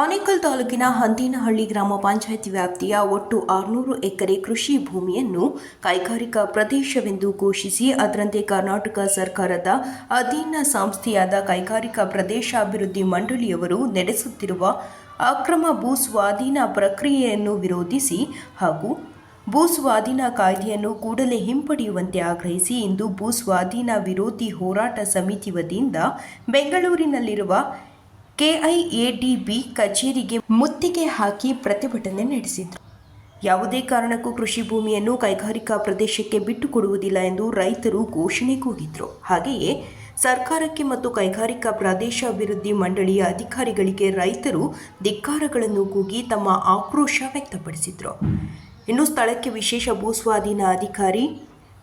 ಆನೇಕಲ್ ತಾಲೂಕಿನ ಹಂದಿನಹಳ್ಳಿ ಗ್ರಾಮ ಪಂಚಾಯತ್ ವ್ಯಾಪ್ತಿಯ ಒಟ್ಟು ಆರುನೂರು ಎಕರೆ ಕೃಷಿ ಭೂಮಿಯನ್ನು ಕೈಗಾರಿಕಾ ಪ್ರದೇಶವೆಂದು ಘೋಷಿಸಿ, ಅದರಂತೆ ಕರ್ನಾಟಕ ಸರ್ಕಾರದ ಅಧೀನ ಸಂಸ್ಥೆಯಾದ ಕೈಗಾರಿಕಾ ಪ್ರದೇಶಾಭಿವೃದ್ಧಿ ಮಂಡಳಿಯವರು ನಡೆಸುತ್ತಿರುವ ಅಕ್ರಮ ಭೂ ಸ್ವಾಧೀನ ಪ್ರಕ್ರಿಯೆಯನ್ನು ವಿರೋಧಿಸಿ ಹಾಗೂ ಭೂ ಸ್ವಾಧೀನ ಕಾಯ್ದೆಯನ್ನು ಕೂಡಲೇ ಹಿಂಪಡೆಯುವಂತೆ ಆಗ್ರಹಿಸಿ, ಇಂದು ಭೂ ಸ್ವಾಧೀನ ವಿರೋಧಿ ಹೋರಾಟ ಸಮಿತಿ ವತಿಯಿಂದ ಬೆಂಗಳೂರಿನಲ್ಲಿರುವ ಕೆಐಎಡಿಬಿ ಕಚೇರಿಗೆ ಮುತ್ತಿಗೆ ಹಾಕಿ ಪ್ರತಿಭಟನೆ ನಡೆಸಿದರು. ಯಾವುದೇ ಕಾರಣಕ್ಕೂ ಕೃಷಿ ಭೂಮಿಯನ್ನು ಕೈಗಾರಿಕಾ ಪ್ರದೇಶಕ್ಕೆ ಬಿಟ್ಟುಕೊಡುವುದಿಲ್ಲ ಎಂದು ರೈತರು ಘೋಷಣೆ ಕೂಗಿದ್ರು. ಹಾಗೆಯೇ ಸರ್ಕಾರಕ್ಕೆ ಮತ್ತು ಕೈಗಾರಿಕಾ ಪ್ರದೇಶ ಅಭಿವೃದ್ಧಿ ಮಂಡಳಿಯ ಅಧಿಕಾರಿಗಳಿಗೆ ರೈತರು ಧಿಕ್ಕಾರಗಳನ್ನು ಕೂಗಿ ತಮ್ಮ ಆಕ್ರೋಶ ವ್ಯಕ್ತಪಡಿಸಿದ್ರು. ಇನ್ನು ಸ್ಥಳಕ್ಕೆ ವಿಶೇಷ ಭೂಸ್ವಾಧೀನ ಅಧಿಕಾರಿ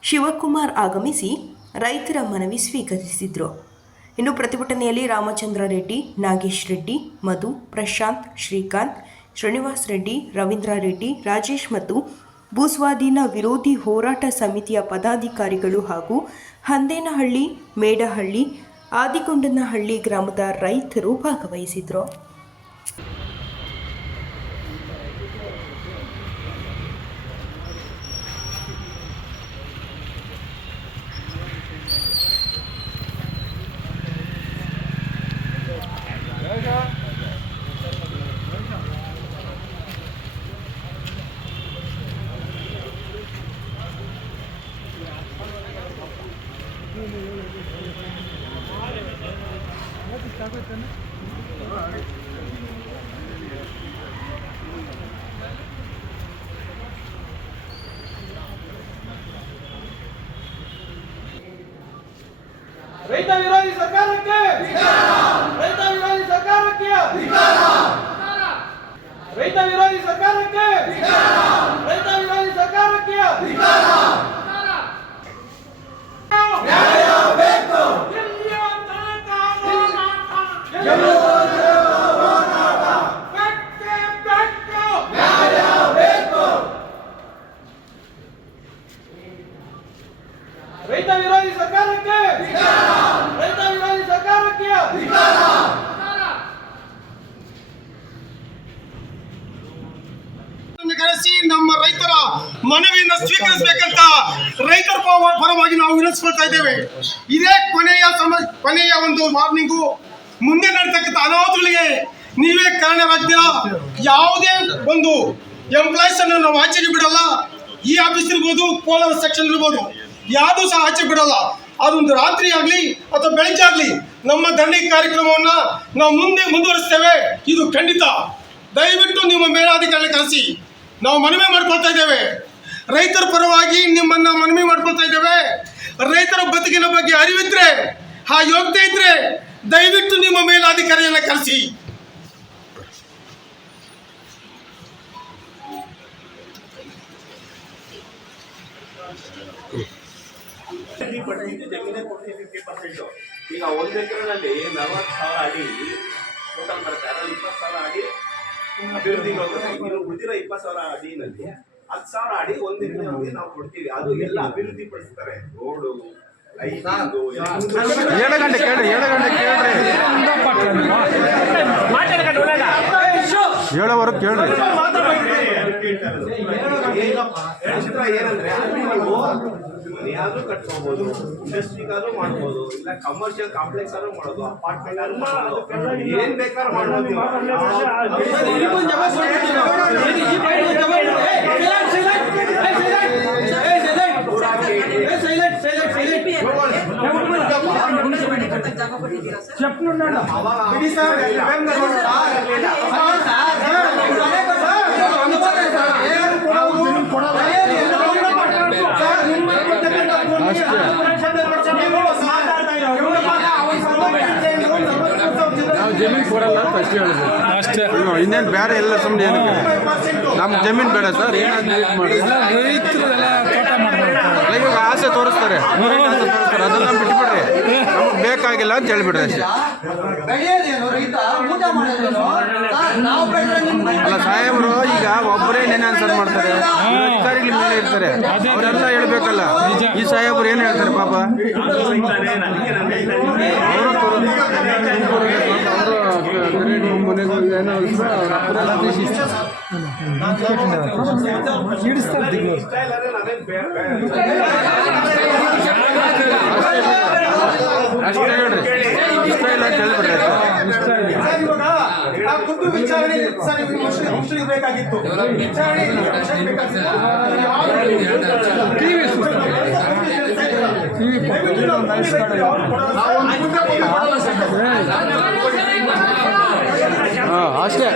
ಶಿವಕುಮಾರ್ ಆಗಮಿಸಿ ರೈತರ ಮನವಿ ಸ್ವೀಕರಿಸಿದ್ರು. ಇನ್ನು ಪ್ರತಿಭಟನೆಯಲ್ಲಿ ರಾಮಚಂದ್ರ ರೆಡ್ಡಿ, ನಾಗೇಶ್ ರೆಡ್ಡಿ, ಮಧು, ಪ್ರಶಾಂತ್, ಶ್ರೀಕಾಂತ್, ಶ್ರೀನಿವಾಸ್ ರೆಡ್ಡಿ, ರವೀಂದ್ರ ರೆಡ್ಡಿ, ರಾಜೇಶ್ ಮತ್ತು ಭೂಸ್ವಾಧೀನ ವಿರೋಧಿ ಹೋರಾಟ ಸಮಿತಿಯ ಪದಾಧಿಕಾರಿಗಳು ಹಾಗೂ ಹಂದೇನಹಳ್ಳಿ, ಮೇಡಹಳ್ಳಿ, ಆದಿಗೊಂಡನಹಳ್ಳಿ ಗ್ರಾಮದ ರೈತರು ಭಾಗವಹಿಸಿದ್ರು. ರೈತ ವಿರೋಧಿ ಸರ್ಕಾರಕ್ಕೆ ರೈತ ವಿರೋಧಿ ಸರ್ಕಾರಕ್ಕೆ ರೈತ ವಿರೋಧಿ ಸರ್ಕಾರಕ್ಕೆ ರೈತ ವಿರೋಧಿ ಸರ್ಕಾರಕ್ಕೆ ರೈತ ಸರ್ಕಾರಕ್ಕೆ? ರೈತ ವಿರೋಧಿ ಸರ್ಕಾರಕ್ಕೆ? ಕರೆಸಿ ನಮ್ಮ ರೈತರ ಮನವಿಯನ್ನು ಸ್ವೀಕರಿಸಬೇಕಂತ ರೈತರ ಪರ- ಪರವಾಗಿ ನಾವು ವಿನಿಸ್ಕೊಳ್ತಾ ಇದ್ದೇವೆ. ಇದೇ ಕೊನೆಯ ಸಮ ಕೊನೆಯ ಒಂದು ಮಾರ್ನಿಂಗ್. ಮುಂದೆ ನಡೀತಕ್ಕಂಥ ಅನಾಹುತಗಳಿಗೆ ನೀವೇ ಕಾರಣರಾಗ್ತೀರಾ? ಯಾವುದೇ ಒಂದು ಎಂಪ್ಲಾಯ್ಸ್ ಅನ್ನು ನಾವು ಆಚೆಗೆ ಬಿಡಲ್ಲ. ಈ ಆಫೀಸ್ ಇರ್ಬೋದು, ಕೋಲಾರ ಸೆಕ್ಷನ್ ಇರ್ಬೋದು. ಯಾವುದು ಸಹ ಆಚೆ ಬಿಡಲ್ಲ. ಅದೊಂದು ರಾತ್ರಿ ಆಗಲಿ ಅಥವಾ ಬೆಳಗ್ಗೆ ಆಗಲಿ ನಮ್ಮ ದಂಡಿ ಕಾರ್ಯಕ್ರಮವನ್ನ ನಾವು ಮುಂದೆ ಮುಂದುವರಿಸ್ತೇವೆ. ಇದು ಖಂಡಿತ. ದಯವಿಟ್ಟು ನಿಮ್ಮ ಮೇಲಾಧಿಕಾರಿ ಕಳಿಸಿ ನಾವು ಮನವಿ ಮಾಡ್ಕೊಳ್ತಾ ಇದ್ದೇವೆ. ರೈತರ ಪರವಾಗಿ ನಿಮ್ಮನ್ನ ಮನವಿ ಮಾಡ್ಕೊಳ್ತಾ ಇದ್ದೇವೆ. ರೈತರ ಬದುಕಿನ ಬಗ್ಗೆ ಅರಿವಿದ್ರೆ, ಆ ಯೋಗ್ಯತೆ ಇದ್ರೆ ದಯವಿಟ್ಟು ನಿಮ್ಮ ಮೇಲಾಧಿಕಾರಿಯನ್ನ ಕರೆಸಿ. ಜಮೀನೇ ಕೊಡ್ತೀವಿ ಫಿಫ್ಟಿ ಪರ್ಸೆಂಟ್ ಈಗ ಒಂದು ಎಕರೆನಲ್ಲಿ ನಲವತ್ತು ಸಾವಿರ ಅಡಿ ಟೋಟಲ್ ಬರುತ್ತೆ. ಅದರಲ್ಲಿ ಇಪ್ಪತ್ತು ಸಾವಿರ ಅಡಿ ಅಭಿವೃದ್ಧಿ ಹೋಗುತ್ತೆ. ಇನ್ನು ಉಳಿದಿರೋ ಇಪ್ಪತ್ತು ಸಾವಿರ ಅಡಿನಲ್ಲಿ ಹತ್ತು ಸಾವಿರ ಅಡಿ ಒಂದು ಎಕರೆ ನಾವು ಕೊಡ್ತೀವಿ. ಅದು ಎಲ್ಲ ಅಭಿವೃದ್ಧಿ ಪಡಿಸ್ತಾರೆ ರೋಡು ಏಳು ಗಂಟೆ ಕೇಳಿ ಏಳು ಗಂಟೆ ಕೇಳ್ರಿ. ಏಳುವರೆಗೆ ಕೇಳ್ರಿ. ಈಗ ಚಿತ್ರ ಏನಂದ್ರೆ ನೀವು ಮನೆಯಾದ್ರೂ ಕಟ್ಕೋಬಹುದು ಇಂಡಸ್ಟ್ರಿಗಾದ್ರೂ ಮಾಡ್ಬೋದು ಇಲ್ಲ ಕಮರ್ಷಿಯಲ್ ಕಾಂಪ್ಲೆಕ್ಸ್ ಆದ್ರೂ ಮಾಡೋದು ಅಪಾರ್ಟ್ಮೆಂಟ್ ಆದ್ರೂ ಮಾಡೋದು ಏನ್ ಬೇಕಾದ್ರೂ ಮಾಡ್ಬೋದು ಬಿಡಿ ಸರ್, ಏನು ಕೊಡೋದು? ಸರ್, ನಿಮ್ಮ ಕೊಡ್ತಕ್ಕಂಥ ಭೂಮಿ ನಾವು ಜಮೀನು ಕೊಡಲ್ಲ ಅಂತ ಅಷ್ಟೇ ಹೇಳಿದ್ರು. ಅಷ್ಟೇ. ಇನ್ನೇನು ಬೇರೆ ಎಲ್ಲ ಸುಮ್ಮನೆ ಏನಕ್ಕೆ? ನಮ್ಮ ಜಮೀನು ಬೇಡ ಸರ್ ಏನಾದ್ರು ಇದು ಮಾಡಿ. ಅಲ್ಲ, ಇವಾಗ ಆಸೆ ತೋರಿಸ್ತಾರೆ. ಆಸೆ ತೋರಿಸ್ತಾರೆ. ಅದೆಲ್ಲ ಬಿಟ್ಬಿಡ್ರಿ. ನಮ್ಗೆ ಬೇಕಾಗಿಲ್ಲ ಅಂತ ಹೇಳ್ಬಿಡ್ರಿ ಅಷ್ಟೇ. ಬೆಳೆಯೋದೇನು ರೈತ ಊಟ ಮಾಡೋದೇನು ನಾವು ಬೆಳೆದ್ರೆ ಅಲ್ಲ ಸಾಹೇಬ್ರು ಈಗ ಒಬ್ಬರೇ ನೆನೆ ಆನ್ಸರ್ ಮಾಡ್ತಾರೆ. ಅಧಿಕಾರಿಗಳ ಮೇಲೆ ಇರ್ತಾರೆ. ಅವರೆಲ್ಲ ಹೇಳ್ಬೇಕಲ್ಲ. ಈ ಸಾಹೇಬ್ರು ಏನು ಹೇಳ್ತಾರೆ ಪಾಪ? ಅವರು ನಿಮ್ಮ ಮನೆಗೆ ಹೋಗಿ ಏನೋ ಅಲ್ಸ್ರೆ ಅವ್ರ ಅಪ್ಪನ ಇಷ್ಟ ಇಲ್ಲಾಂದ್ರೆ ನಾನೇನ್ ಬೇ- ಬೇ- ಅಷ್ಟೇ ಹೇಳ್ರಿ ಇಷ್ಟ ಇಲ್ಲ ಖುದ್ದು ವಿಚಾರಣೆ ಸರ್ ಇವ್ರಿಗೆ ಮುಸ್ಲಿಂ ಮುಸ್ಲಿಂ ಬೇಕಾಗಿತ್ತು ವಿಚಾರಣೆ ಇಲ್ಲಿ ಮುಸ್ಲಿಂ ಬೇಕಾಗಿತ್ತು. ದಯವಿಟ್ಟು ನಾವು ಯಾರು ಕೊಡಲ್ಲ ಸರ್. ಹಾಂ ಅಷ್ಟೇ